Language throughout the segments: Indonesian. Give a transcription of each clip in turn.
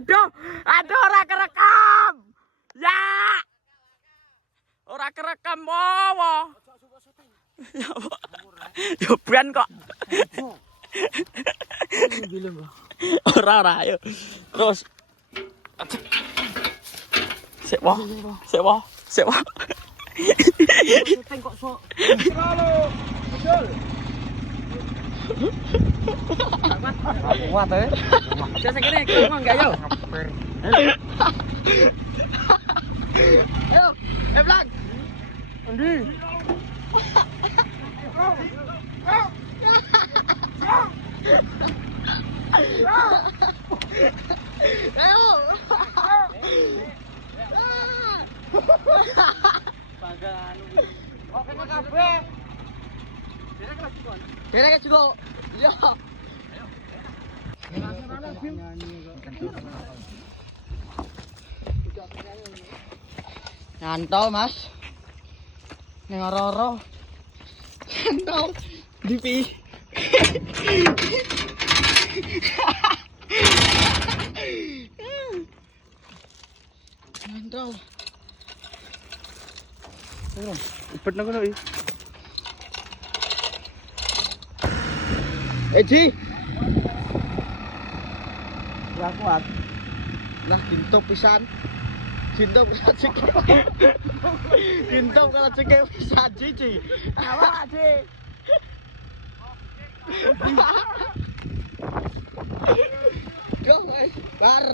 Aduh, ora kerekam. Ya. Ora kerekam apa? Yo ben kok. Ora ayo. Terus. Sik wae. Syuting kok sok. Halo. Betul. Kuat ya. Saya segini ngomong enggak yo. Ayo, Blang. Andi. Ayo. Banggaan. Oke kabeh. Derek juga. Iya. Nyantol Mas. Ning ora-ora. Nyantol dipi. Nyantol. Ayo, ibet nang kono iki. Eji. Ya kuat. Nah, gintup pisan. Gintup kalau cekek. Gintup kalau cekek pisan Cici. Awak, Ci. Go, bar.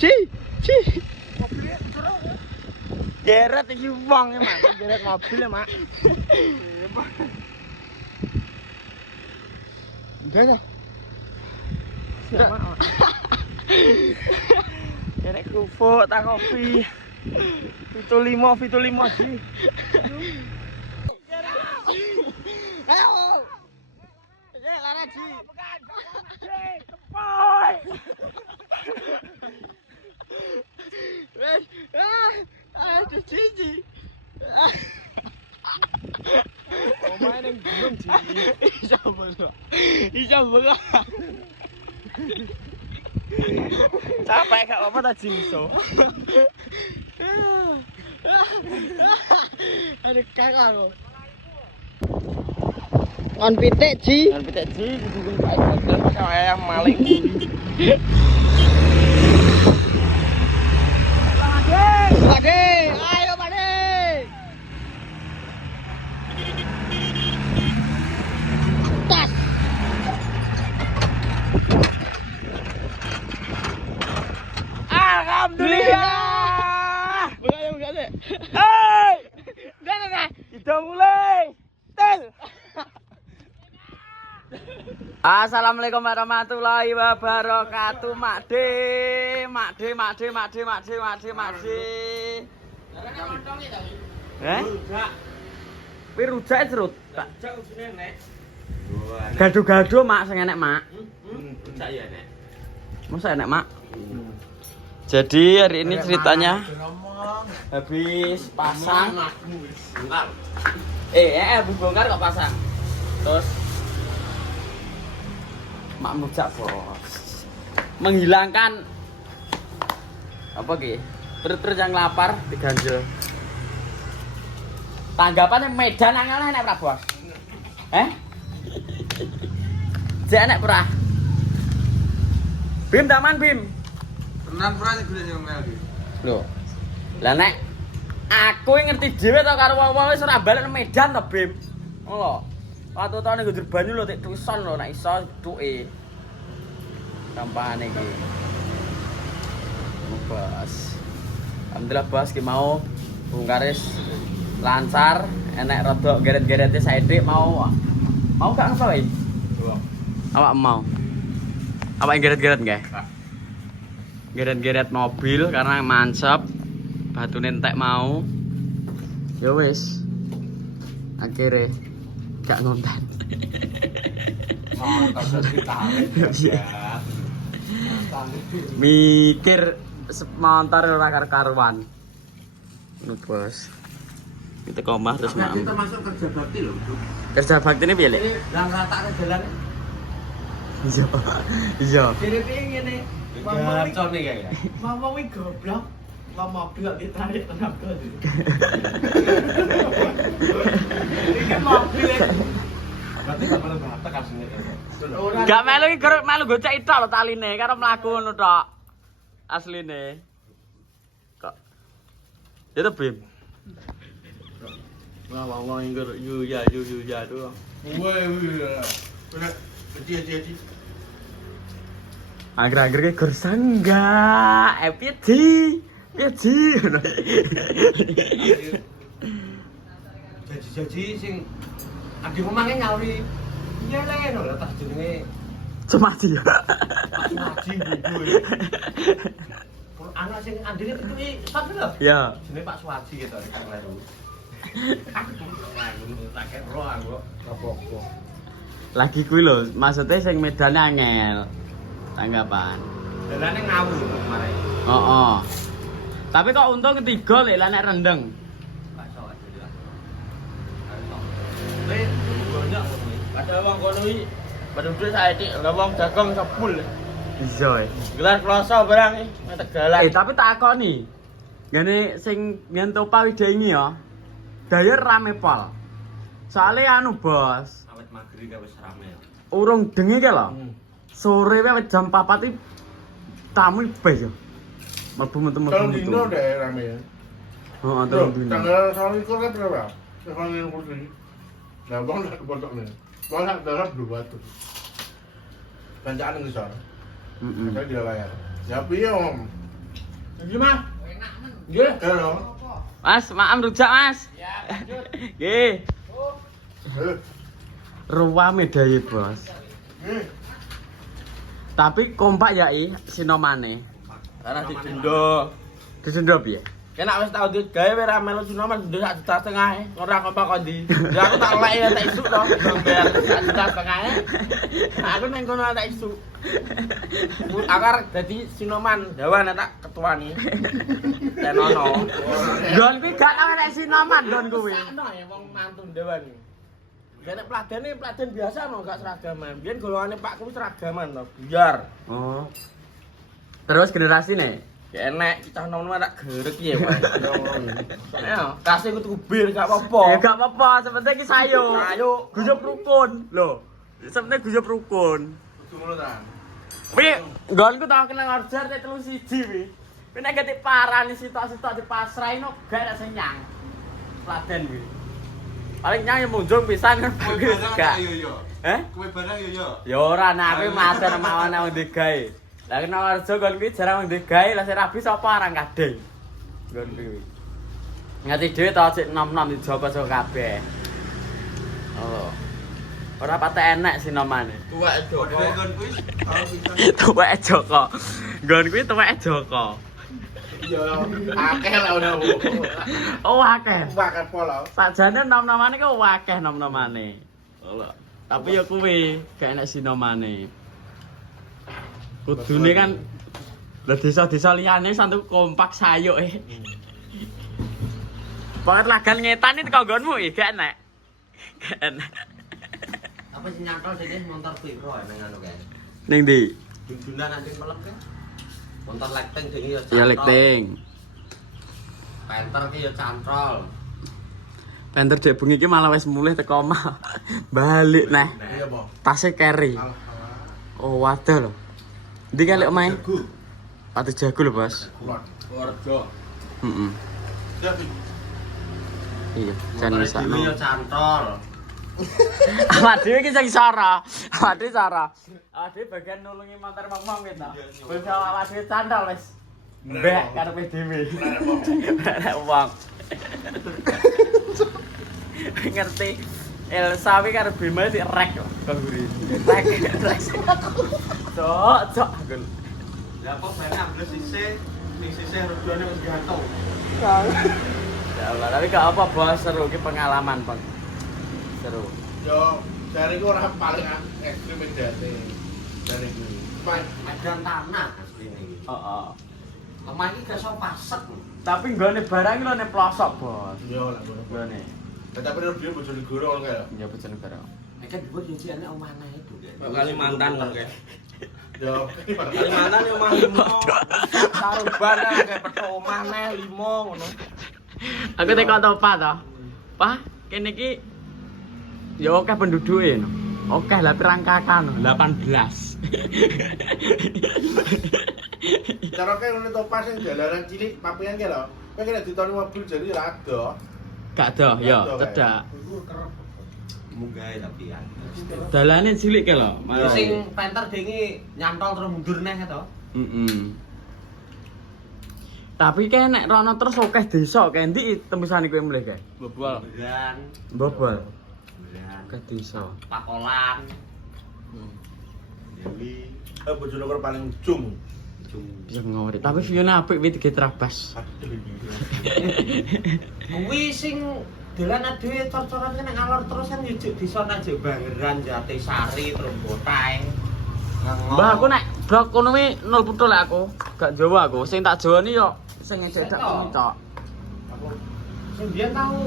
Ci. Geret iki wong ya, Mak. Geret mobil ya, Mak. Enggak ya. Sama, Mak. Geret kufuk tak kopi. Fitu limo Ji. Ayo. Ya, lara Ji. Ji, kepoi. Aduh Cici. Omae ning gunung Cici. Isa bengok. Capek gak apa ta jingso. Aduh kakak lo. Ngon pitik Ji. Kudu kae dadak kaya maling. Pade, ayo Pade. Tas. Alhamdulillah. Buka deh. Hei. Dah. Kita mulai. Tel. Assalamualaikum warahmatullahi wabarakatuh. Makde. Pi rujak jerut. Rujak ujune nek. Gado-gado Mak sing enek Mak. Rujak ya nek. Masa enek Mak? Jadi hari ini ceritanya habis pasang. Habis bongkar kok pasang. Terus Mak mujak bos. Menghilangkan apa ki? Perut yang lapar diganjel. Tanggapannya Medan angel enak pra bos? Jek enak pra? Bim taman Bim. Tenan pra sing gulane ngel iki. Lho. Lah nek aku ngerti dhewe to karo wong-wong wis ora balik Medan to Bim. Ngono. Waktu tau ning njur banyu lho tek tuison lho nek iso tuke. Kampane iki. Bos. Alhamdulillah bos ki mau bongkaris lancar, enek rodok geret-gerete saithik mau gak ngapa wae? Awak mau. Awak geret-geret nggih? Geret-geret mobil karena mancep. Batune entek mau. Ya wis. Akhirnya gak ngonten. Mikir motor ora karuan. Ngono bos. Kita komah terus Tapi mam. termasuk kerja bakti loh. Kerja bakti ini piye, Lek? Yang rata ke jalan. Iya. Iya. Jadi ngene. Gacor nih ya. Mama wih goblok. Mama mobil ditarik tenaga. Ini mobil. Berarti gak perlu batak aslinya. Gak melu iki melu gocek tok lho taline karo mlaku ngono tok. Asline. Kok. Ya to, Bim. Wah, wah, ingger yu ya tuh. Wah, bener. Kecil. Akhir-akhir ki gur sangga. Piye di? Piye di? Jadi sing adi omahnya nyawri. Iya le, lho tak jenenge Cemati ya. ngaji buku. Anak sing andine itu Ustaz lho. Ya. Jenenge Pak Suwaji gitu kan baru. Aku tak kek ro aku apa-apa. Lagi kuwi lho, maksudnya sing medane angel. Tanggapan. Dalane ngawur kemarin. Oh. Tapi kok untung ketiga lek lah nek rendeng. Pak Suwaji lah. Banyak padahal wong kono iki padahal saiki lha wong dagang sepul. Iya. Gelar kloso barang iki Tegalan. Tapi tak akoni. Ngene sing nyentuh pawidengi ya. Daya rame pol. Soale anu, Bos. Awet maghrib wis rame. Urung dengi ke lho. Sore wae jam 4 iki tamu bes yo. Mlebu metu-metu. Kalau dino udah rame ya. Heeh, Tuh, terus dino. tanggal 21 kan berapa? Tanggal 20. Nah, bang nak kepotong nih. Bang nak darab 200. Bancaan yang besar. Heeh. Saya dia layar. Ya piye om? Gimana? Iya, kalau. Mas, maaf rujak, Mas. Ya, lanjut. Nggih. Eh, Ruwame daye, Bos. Tapi kompak ya sinomane. Karena didendo. Disendro piye? Kena wis tau digawe ora melu Sinoman ndek 1,5 juta. Ora kompak kondi. Ya aku tak lek ya tak isuk to. Bayar 1,5 juta. Aku nang kono tak isuk. Akar dadi Sinoman, dawan tak ketuani. Tenono. Gon kuwi gak tau nek sinoman gon kuwi. Sakno ya wong mantun dewan. Ya nek peladen biasa no gak seragaman. Biyen golongane Pak kuwi seragaman to, biar. Oh. Terus generasi nih? Ya enek cah nom-nom tak gerek ya, Pak. Soalnya kasih kudu bir gak apa-apa. Ya gak apa-apa, sebenarnya iki sayo. Sayo. Guyub rukun. Loh. Sebenarnya guyub rukun. Kudu ngono ta. Wi, nggonku tau kenal order tek 31 wi. Kuwi nek gak diparani sitok-sitok dipasraino gak ada sing nyang. Kladen wi. Paling nyang ya munjung pisan kan bagus gak. Kue barang yo. Ya ora nek aku matur mawon nang ndi gawe. Lah kenal order nggon kuwi jarang ndi gawe lah sing rabi sapa arang kadeng. Nggon kuwi. Ngati dhewe to sik nom-nom dijogo saka kabeh. Oh. Ora patek enek sinomane. Tuwek Joko. Tuwek Joko. Nggon kuwi tuwek Joko. iya, akeh lah udah. Oh akeh. Akeh pola. Sakjane nom-nomane ku akeh nom-nomane. Lho. Tapi ya kuwi gak enek sinomane. Kudune kan lah desa-desa liyane santu kompak sayuk Banget lagan ngetan iki teko nggonmu iki gak enek. Gak enek. Apa sih nyantol sih montor piro nang anu kae. Ning ndi? Dundunan nanti melem kan. Montor lighting dene ya. Ya lighting. Penter ki ya cantol. Penter dek bengi iki malah wis mulih teko omah. Balik neh. Iya, Bang. Tasnya carry. Oh, waduh lho. Ndi kan lek omahe? Jago. Pati jago lho, Bos. Kulon. Warga. Heeh. Jadi, Iya, jan wis Motor dhewe ya cantol. Awak dhewe iki sing sara. Awak dhewe sara. Awak dhewe bagian nulungi motor wong-wong kuwi to. Wis awak dhewe cantol wis. Mbek karepe dhewe. Nek wong. Ngerti. Elsa wi karo Bima di rek kok guri. Rek. Cok. Lah apa bane ambles sisih, sing sisih rodone wis gantung. Ya Allah, tapi gak apa bos, seru ki pengalaman, Bang. Seru. yo dari gua orang paling ekstrim date. Dari gua. Medan tanah asline iki. Heeh. Omah iki gak iso pasek. Tapi nggone barang iki lho ning pelosok, Bos. Iya lah ngono. Nggone. Tapi nek dia bojone goro kae. Ya Bojonegoro. Nek kan dhuwur yo jane omah aneh itu. Kalimantan kan kayak. Yo, Kalimantan yo mah limo. Saruban kayak petok omah aneh 5 ngono. Aku tekok topa to. Pak, kene iki ya akeh penduduke no. Oke lah pirang kakak no. 18. cara kae ngene to pas sing jalanan cilik papian kae lho. Kowe kena ditoni mobil jadi ra ado. Gak do, ya cedak. Munggah tapi ya. Dalane cilik ke lho. Yo sing penter dingi nyantol terus mundur neh to. Tapi kae nek rono terus akeh desa kae ndi tembusane kowe mleh kae? Bobol. Beran, Bobol. beran. Ke desa. Pakolan. Dewi, Bojonegoro paling ujung. Bisa ngawur. Tapi view-ne apik wi tige trabas. Kuwi sing dolan dhewe cor-coran nang alor terus kan yo desa nang Bangeran, Jatisari, terus Botaeng. Mbah aku nek blok kono wi 0 putul lek aku. Gak Jawa aku. Sing tak Jawani yo sing ngejak kono tok. Sing biyen tau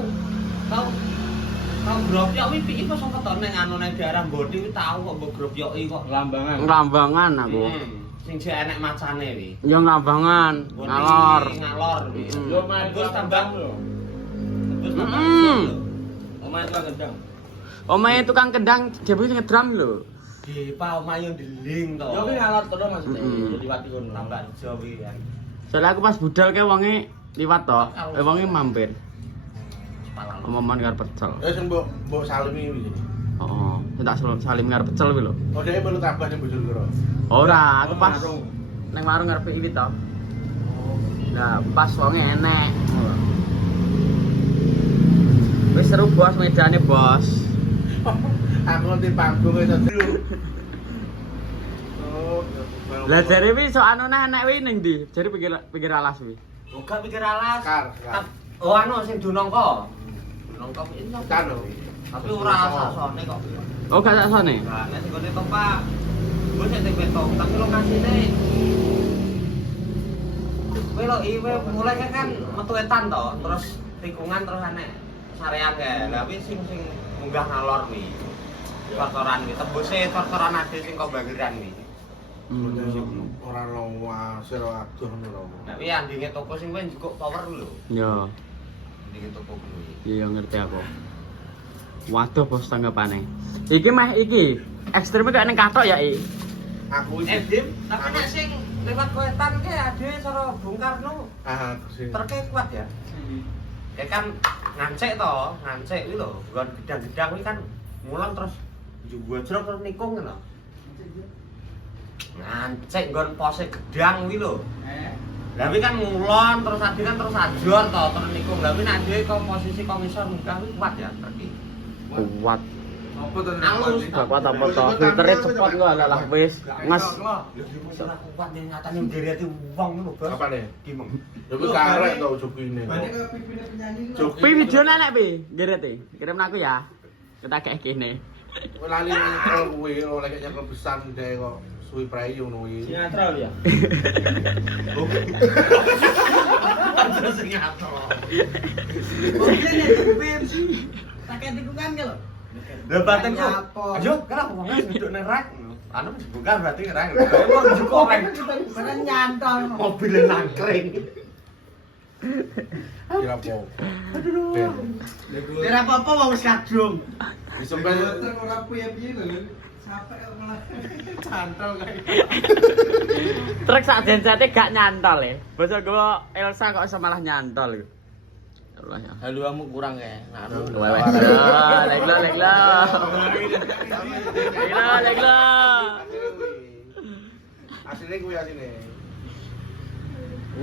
grobyak wi piye kok sempet to ning anu nang daerah Mbodi wi tau kok mbok grobyoki kok Lambangan. Nglambangan aku. Sing jek enek macane wi. Yo nglambangan, ngalor. Ngalor wi. Yo main Terus tambah lho. Terus tambah. Mm. Omahe tukang gendang. Omahe tukang kendang dhewe ngedram lho. Di pa omah yo ndeling to. Yo ki ngalor terus maksudnya. Mm-mm. Jadi wati kono. Tambah ijo wi kan. Soalnya aku pas budal ke wonge liwat to. Wonge mampir. Sepalan. Omongan karo pecel. Ya sing mbok salimi iki. Oh, tak salim karo pecel kuwi lho. Oh, dhewe perlu tambah ning Bojonegoro. Ora, aku pas nang warung ngarep iki to. Nah, pas wonge enek. Wis seru bos medane, Bos. Aku nanti panggung itu dulu. Oh, Lah jare wi sok anu enek wi ning ndi? Jare pinggir alas wi. Uga pikir alas. Kar. Oh anu sing Dunongko. Dunongko itu Kan lho. tapi ora sasone kok. Oh, gak saksone. Nah, nek sing gone Topak. Gue sing betong, tapi lokasine kowe lo iwe mulai kan metu etan to, terus tikungan terus aneh sarean kae. Lah kuwi sing munggah ngalor kuwi. Tortoran kuwi tembuse tortoran ade sing kok Bangeran kuwi. Ora lawa, sira adoh ngono lho. Nek kuwi andinge toko sing kowe njukuk power lho. Yo, Andinge toko kuwi. iya ngerti aku. Waduh bos tanggapane. Iki mah iki ekstreme kayak ning kathok ya, I. Aku iki. Dim, tapi nek sing lewat koetan ke ade cara Bung Karno Ah, sing. terke kuat ya. Ya kan ngancek to, ngancek kuwi lho, nggon gedang-gedang kuwi kan mulang terus njujrok terus nikung ngono. Ngancek nggon pose gedang kuwi lho. Lah kuwi kan ngulon terus ade kan terus ajor to, terus nikung. Lah kuwi nek ade posisi komisor munggah kuwi kuat ya terki. Kuat. Apa to? Halus. Gak kuat apa to? Filtere cepot kok lah wis nges. Ora kuat yen nyatane ndereti wong lho, Bos. Apa nih? Gimeng. Ya kuwi karek to jupine. Pi videone enek pi, ngerti. Kirim aku ya. Kita kayak kene. Kowe lali nyekel kuwi oleh nyekel besan dhewe kok suwi prei ngono kuwi. Sinetron ya. Terus sing ngato. Lah batin kok. Ayo, kan wong wis duduk nang rak. Anu bukan berarti rak. Emang njukuk rak. Bener nyantol. Mobil nangkring. Kira apa? Aduh. Ora apa-apa wong wis kadung. Disempel Ora piye-piye lho. Sampai malah cantol kae. Truk sak jensete gak nyantol ya. Bocah gua Elsa kok iso malah nyantol. Allah ya. Haluamu kurang kayak. Lek lo. Asline kuwi asline.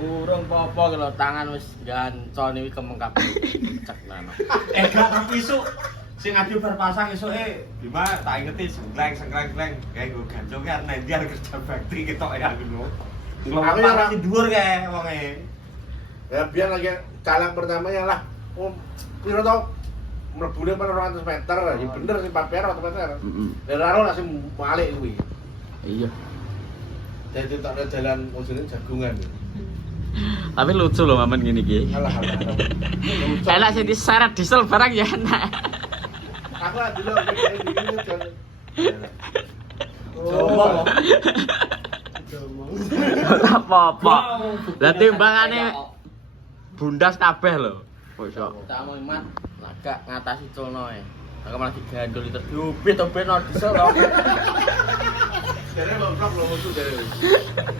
Urung apa-apa kalau tangan wis gancon iki kemengkap. Cek nana. Gak tapi isuk sing adu berpasang isuke gimana tak ingeti sengkleng kayak gue gancong kan nanti ada kerja bakti ketok ya gitu. Aku Aku ya, masih dhuwur kae wonge. Ya biar lagi calang pertamanya lah. Oh, piro tau mlebune kan 200 meter. Ya bener sih paper 200 meter. Heeh. Dan karo langsung balik kuwi. Iya. Jadi tak ada jalan ujungnya jagungan. Tapi lucu loh momen gini ki. Alah. Enak sih diseret diesel barang ya enak. Aku lah dulu ini kan. Coba. Apa-apa. Lah timbangane bundas kabeh lho. Bosok. Tak mau iman, lagak ngatasi culno e. Aku malah digandul itu diubit-ubit no diesel to. Jare blok lo musuh jare.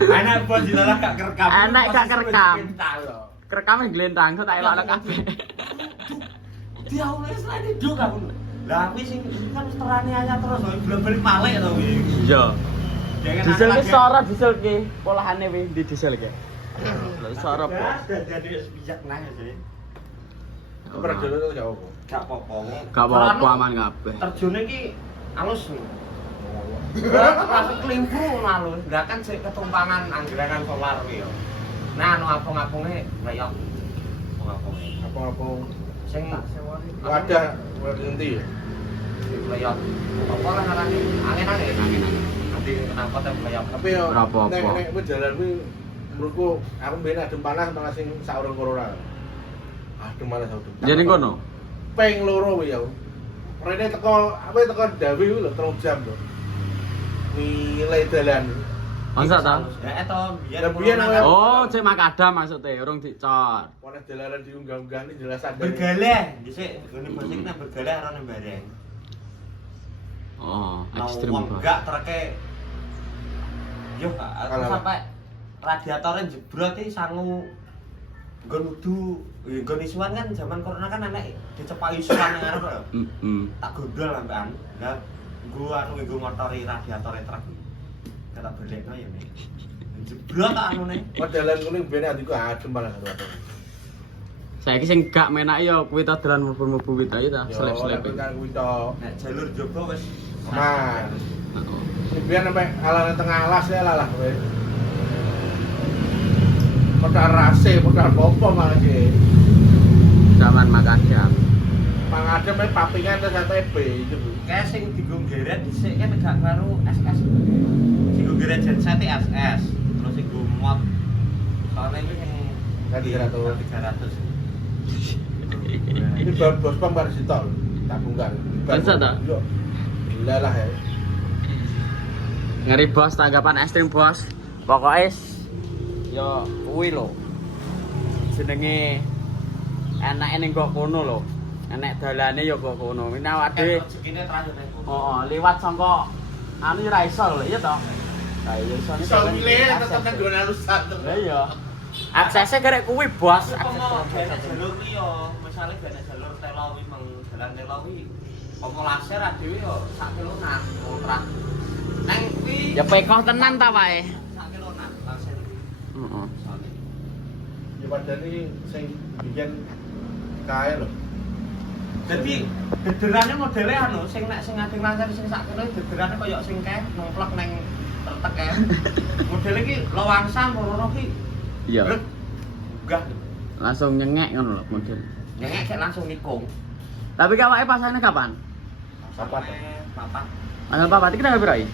Anak buat dilalah gak kerekam. Enak gak kerekam. Kerekam glendang kok tak elokno kabeh. Dia wis lah itu kamu. Lah kuwi sing kan wis terane aja terus belum balik malek to kuwi. Iya. Diesel ki sora diesel ki. Polahane wi di diesel ki. Lah sora po. Jadi bijak nah sih. Kepada dulu itu jauh. Gak apa-apa. Gak apa-apa aman kabeh. Terjune ki halus nih. Langsung kelimpu halus. Enggak kan sik ketumpangan anggaran solar kuwi yo. Nah, anu apung-apunge reyok. Apung-apunge. Apa-apa. Sing Wadah nanti ya. reyok. Apa lah ngarani? Angin-angin. Nanti kenapa teh reyok. Tapi yo Apa-apa. nek jalan kuwi menurutku aku mben adem panas malah sing saurung corona. Adem panas adem. Jadi kono. Peng loro kuwi ya. Rene teko teko Dawi kuwi lho 3 jam lho. Milih dalan. Masa ta? Ya to Ya, biyen aku- Oh, cek makadam maksudnya, urung dicor. Pones dalanan diunggah-unggah ini jelas ada. bergaleh dhisik ngene musik nang bergaleh ora nang bareng. Oh, Mau ekstrim wong banget. enggak treke. Yo, aku Alah. sampai radiatornya jebrot iki sangu nggon udu, nggon isuan kan zaman corona kan enek dicepaki isuan nang arep lho. Tak gondol sampean. Lah gua anu nggo ngotori radiatore truk. Kata balekno ya nek. Jebrot tak anune. Dalan kuning ben adikku adem panas adem. Saiki sing gak menak ya kuwi ta dalan mlebu-mlebu kuwi ta ya ta, Yo, slep-slep. tapi kan kuwi tok. Nek jalur jogo wis Aman. Heeh. Biar sampai alane tengah alas ya lah kowe. Modal rase, modal popo malah ki. Zaman makadam. Mangadem ae papingan terus TB itu. kayak sing dienggo geret dhisik kan gak karo SS. Dienggo geret genset SS, terus dienggo mod. Soalnya iki sing 300. 300. Ini bos pam bar sitok lho, tabungan. Masa ta? Yo. Gila lah ya. Ngeri bos, tanggapan ekstrim bos. Pokoknya yo kuwi lho. Jenenge enake ning kok kono lho. Enek dalane yo kok kono. Ini awak dhewe Rezekine terakhir nek kono. oh, liwat sangka anu yo ra iso lho, iya to. Lah iya isone. Iso milih tetep nang gone rusak terus. Lah iya. Aksesnya karek kuwi bos. Tapi Akses mau bos. gak jalur liya, misale gak jalur telo kuwi meng dalan telo kuwi. Apa laser dhewe yo sak kilonan ultra. Neng kuwi Ya pekoh tenan ta wae. sak kilonan laser. Heeh. Ya padahal ini sing bikin kae lho. Jadi gederane modele anu sing nek sing ngadeng laser sing sak kilo gederane koyo sing keh nomplok neng tertek kae. Modele iki lowangsa loro ki. Iya. Enggak. Langsung nyengek ngono lho model. Nyengek kayak langsung nikung. Tapi kawake pasane kapan? Papat. Papat. Tanggal papat iki tanggal pira iki?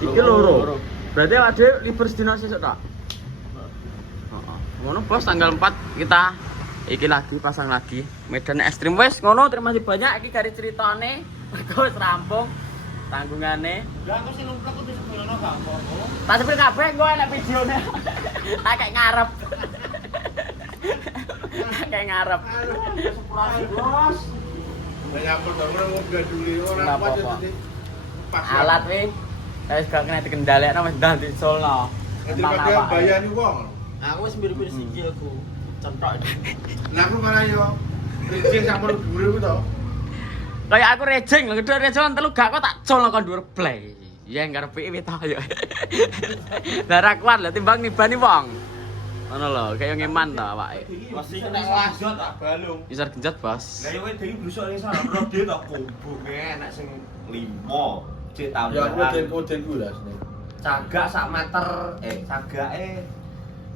Iki loro. Berarti awake dhewe libur sedina sesuk tok. Heeh. Ngono bos tanggal 4 kita iki lagi pasang lagi medan ekstrim wes ngono terima kasih banyak iki garis ceritane aku wis rampung tanggungane Lah aku sing nomplok kudu sebelono gak apa-apa. tak sepil kabeh engko enak videone tak kayak ngarep kayak ngarep Sepurasi bos. Banyak pertama mau gaduli Nggak orang apa apa-apa. jadi pas alat wis wis gak kena dikendhalekno wis ndah disolno nanti pakai bayani wong. Aku wis mbir-mbir sikilku. Contok. Lah aku malah yo rijing sama lu dhuwur ku to. kayak aku rejeng lho gedhe rejeng telu gak kok tak colno kon dhuwur blay ya ngarepe iki to yo lah ra kuat lho timbang nibani wong ngono lho kaya ngeman to awake Masih kena wasot tak balung. isor genjot bos Lah yo kowe dhewe blusuk ning sana ro dhewe to kumbunge enak sing 5 cek tahun. Ya aku den ku lah sini. Cagak sak meter cagake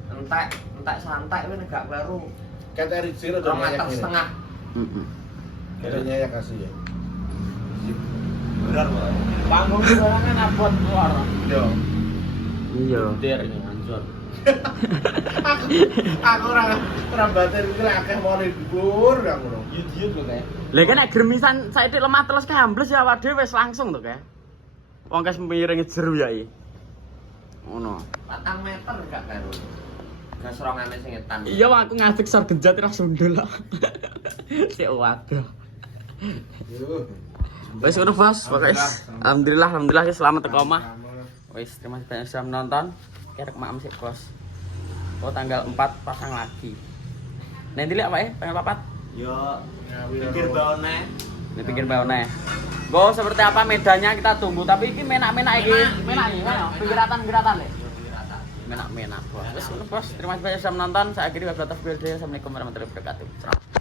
entek santai kowe nek gak kleru Kata rijing 2 meter setengah. heeh Katanya ya kasih ya. Bener kok. Panggung barangnya abot keluar. Yo. iya Der ini hancur. Aku ora batin iki lek akeh mau libur ya ngono. Yud lho kae. Lah kan nek gremisan saiki lemah terus kambles ya awake dhewe wis langsung to, Kak. Wong kes miring jeru ya iki. Ngono. 4 meter gak karo. Gas rongane sing etan. Iya wong aku ngadeg sor genjot ora sundul kok. Sik waduh. Yo. Wis ngono Bos, pokoke alhamdulillah ya selamat teko omah. Wis terima kasih banyak sudah menonton. Kerek maem sik Bos. Oh tanggal 4 pasang lagi. Nanti lihat apa ya? Tanggal 4? Yo pikir baone. Dipikir baone. Go seperti apa medannya kita tunggu, tapi ini menak-menak iki. Menak iki, mana? Pinggiratan-pinggiratan le. Menak-menak, Bos. Wis ngono Bos, terima kasih banyak sudah menonton. Saya akhiri wabillahi taufiq wal hidayah. Assalamualaikum warahmatullahi wabarakatuh.